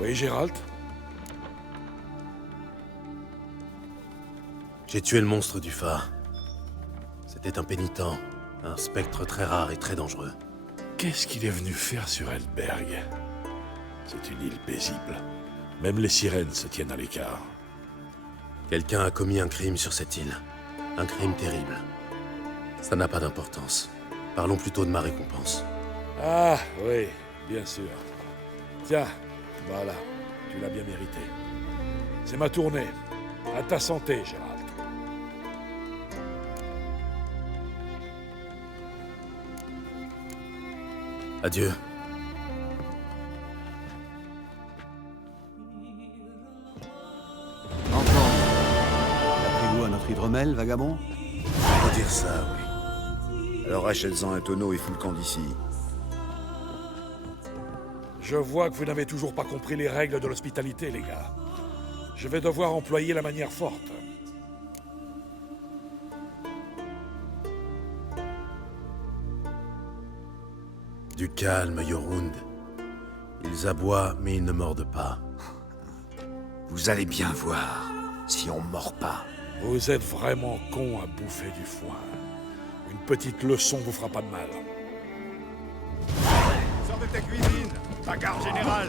Oui, Gérald? J'ai tué le monstre du phare. C'était un pénitent, un spectre très rare et très dangereux. Qu'est-ce qu'il est venu faire sur Eldberg? C'est une île paisible. Même les sirènes se tiennent à l'écart. Quelqu'un a commis un crime sur cette île. Un crime terrible. Ça n'a pas d'importance. Parlons plutôt de ma récompense. Ah, oui, bien sûr. Tiens, voilà, tu l'as bien mérité. C'est ma tournée. À ta santé, Gérald. Adieu. Encore. T'as pris goût à notre hydromel, vagabond? Faut dire ça, oui. Alors achète-en un tonneau et fous le camp d'ici. Je vois que vous n'avez toujours pas compris les règles de l'hospitalité, les gars. Je vais devoir employer la manière forte. Du calme, Yorund. Ils aboient, mais ils ne mordent pas. Vous allez bien voir, si on mord pas. Vous êtes vraiment con à bouffer du foin. Une petite leçon vous fera pas de mal. Sors de ta cuisine, bagarre générale.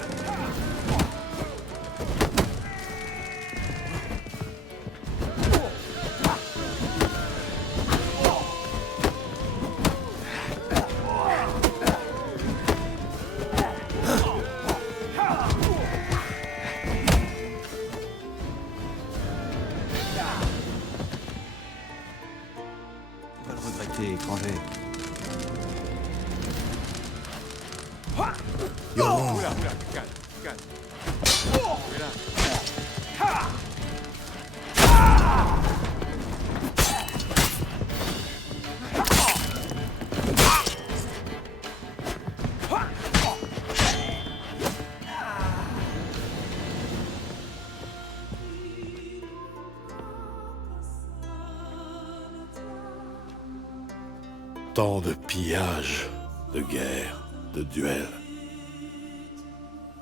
Tu vas le regretter, étranger. Yorund. Oula, calme, calme. Oula. Tant de pillages, de guerres, de duels.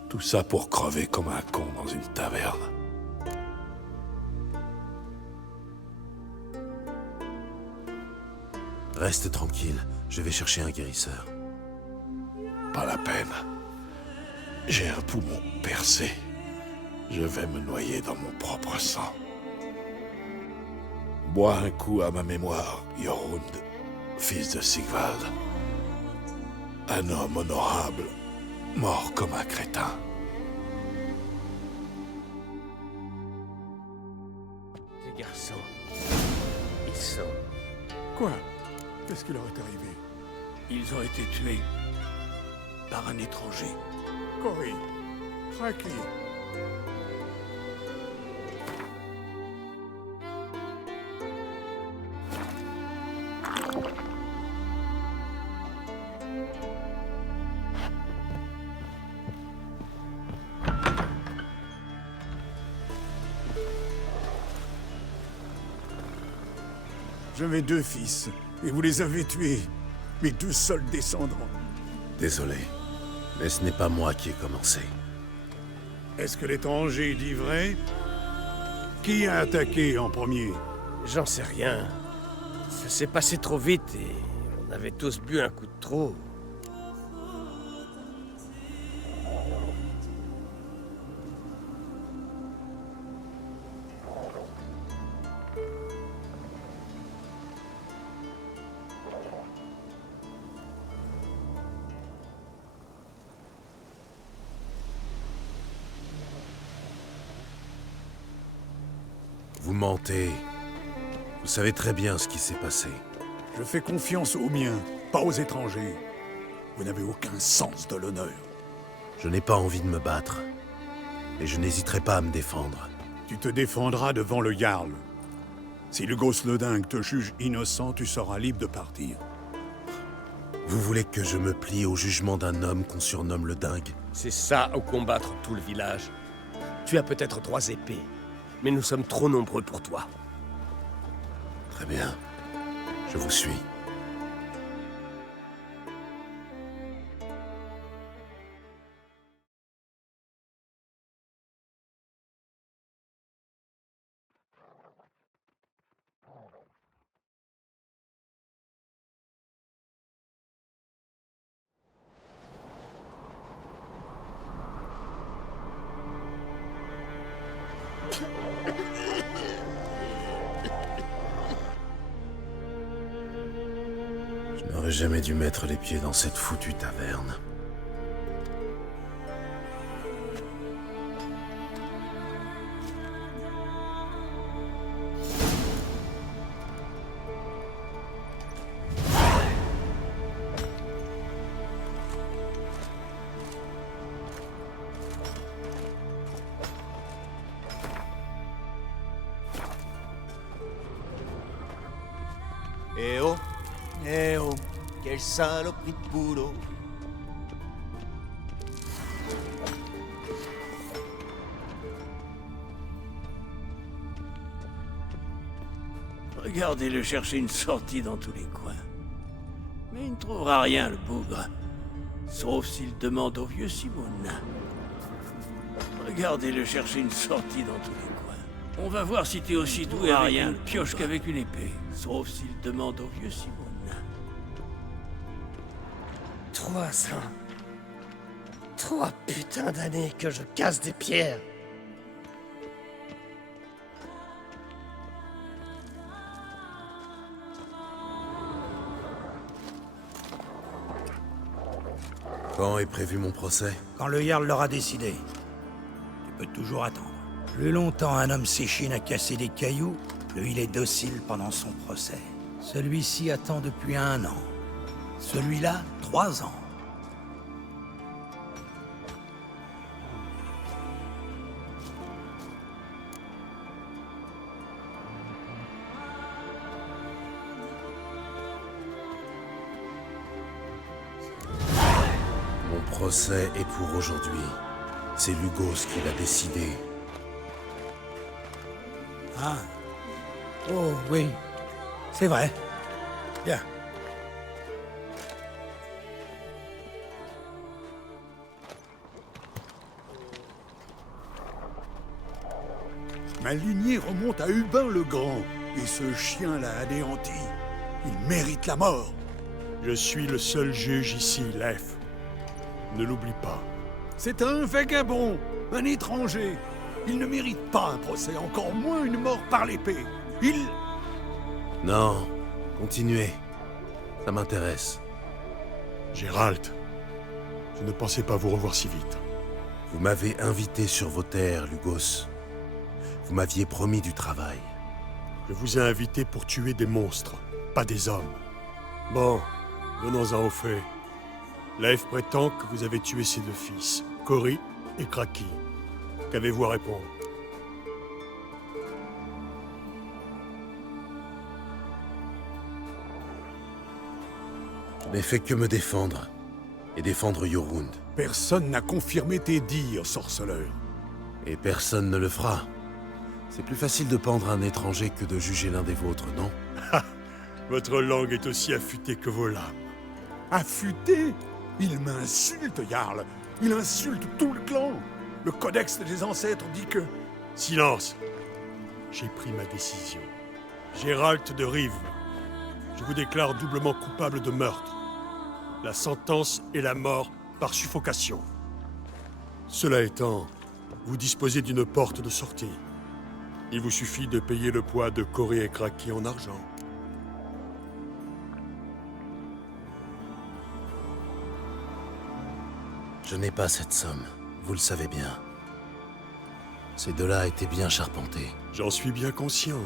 Tout ça pour crever comme un con dans une taverne. Reste tranquille, je vais chercher un guérisseur. Pas la peine. J'ai un poumon percé. Je vais me noyer dans mon propre sang. Bois un coup à ma mémoire, Jorund, fils de Sigvald. Un homme honorable, mort comme un crétin. Les garçons, ils sont... Quoi? Qu'est-ce qui leur est arrivé? Ils ont été tués par un étranger. Cory, Kraki. J'avais 2 fils, et vous les avez tués. Mes 2 seuls descendants. Désolé, mais ce n'est pas moi qui ai commencé. Est-ce que l'étranger dit vrai? Qui a attaqué en premier? J'en sais rien. Ça s'est passé trop vite et on avait tous bu un coup de trop. Vous mentez. Vous savez très bien ce qui s'est passé. Je fais confiance aux miens, pas aux étrangers. Vous n'avez aucun sens de l'honneur. Je n'ai pas envie de me battre. Et je n'hésiterai pas à me défendre. Tu te défendras devant le Jarl. Si Lugos le Dingue te juge innocent, tu seras libre de partir. Vous voulez que je me plie au jugement d'un homme qu'on surnomme le Dingue? C'est ça ou combattre tout le village. Tu as peut-être 3 épées, mais nous sommes trop nombreux pour toi. Très bien. Je vous suis. Je n'aurais jamais dû mettre les pieds dans cette foutue taverne. Eh oh, quelle saloperie de boulot. Regardez-le chercher une sortie dans tous les coins. Mais il ne trouvera rien, le bougre. Sauf s'il demande au vieux Simon. Regardez-le chercher une sortie dans tous les coins. On va voir si t'es aussi doué avec une pioche qu'avec une épée. Sauf s'il demande au vieux Simon. 300. 3 putains d'années que je casse des pierres. Quand est prévu mon procès? Quand le Jarl l'aura décidé. Tu peux toujours attendre. Plus longtemps un homme s'échine à casser des cailloux, plus il est docile pendant son procès. Celui-ci attend depuis 1 an. Celui-là, 3 ans. Mon procès est pour aujourd'hui. C'est Lugos qui l'a décidé. Ah. Oh, oui. C'est vrai. Bien. Ma lignée remonte à Hubin le Grand, et ce chien l'a anéanti. Il mérite la mort. Je suis le seul juge ici, Leif. Ne l'oublie pas. C'est un vagabond, un étranger. Il ne mérite pas un procès, encore moins une mort par l'épée. Il... Non, continuez. Ça m'intéresse. Gérald, je ne pensais pas vous revoir si vite. Vous m'avez invité sur vos terres, Lugos. Vous m'aviez promis du travail. Je vous ai invité pour tuer des monstres, pas des hommes. Bon, venons-en aux faits. Leif prétend que vous avez tué ses deux fils, Cory et Kraki. Qu'avez-vous à répondre? Je n'ai fait que me défendre. Et défendre Jorund. Personne n'a confirmé tes dires, sorceleur. Et personne ne le fera. C'est plus facile de pendre un étranger que de juger l'un des vôtres, non? Votre langue est aussi affûtée que vos lames. Affûtée? Il m'insulte, Jarl. Il insulte tout le clan. Le codex des ancêtres dit que... Silence. J'ai pris ma décision. Gérald de Rive, je vous déclare doublement coupable de meurtre. La sentence est la mort par suffocation. Cela étant, vous disposez d'une porte de sortie. Il vous suffit de payer le poids de Cory et Kraki en argent. Je n'ai pas cette somme, vous le savez bien. Ces deux-là étaient bien charpentés. J'en suis bien conscient.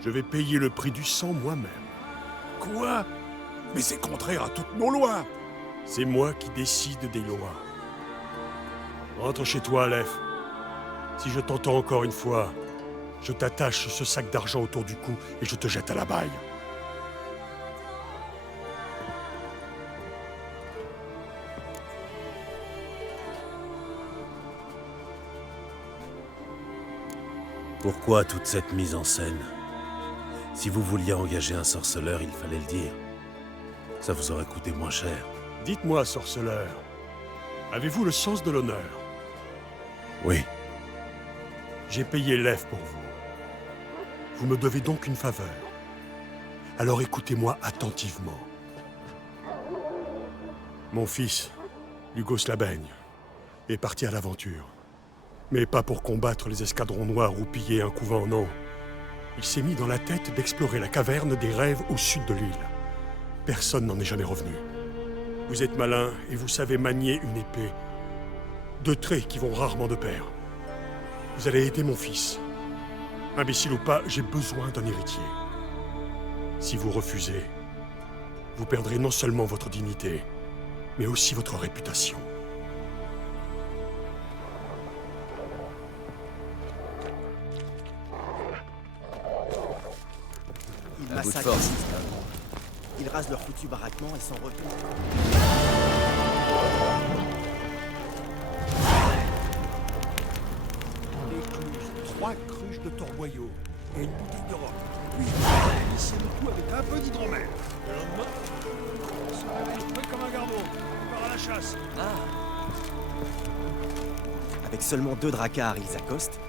Je vais payer le prix du sang moi-même. Quoi? Mais c'est contraire à toutes nos lois. C'est moi qui décide des lois. Rentre chez toi, Leif. Si je t'entends encore une fois, je t'attache ce sac d'argent autour du cou et je te jette à la baille. Pourquoi toute cette mise en scène? Si vous vouliez engager un sorceleur, il fallait le dire. Ça vous aurait coûté moins cher. Dites-moi, sorceleur, avez-vous le sens de l'honneur? Oui. J'ai payé Leif pour vous. Vous me devez donc une faveur. Alors écoutez-moi attentivement. Mon fils, Lugos Labaigne, est parti à l'aventure. Mais pas pour combattre les escadrons noirs ou piller un couvent, non. Il s'est mis dans la tête d'explorer la caverne des rêves au sud de l'île. Personne n'en est jamais revenu. Vous êtes malin et vous savez manier une épée. Deux traits qui vont rarement de pair. Vous allez aider mon fils. Imbécile ou pas, j'ai besoin d'un héritier. Si vous refusez, vous perdrez non seulement votre dignité, mais aussi votre réputation. Ils massacrent les esclaves. Ils rasent leur foutu baraquement et s'en retournent. Des cruches, 3 cruches de torboyau et une bouteille de rhum. Oui, lissez le tout avec un peu d'hydromel. Le lendemain, on se réveille prêt comme un garbeau. On part à la chasse. Avec seulement 2 dracars, ils accostent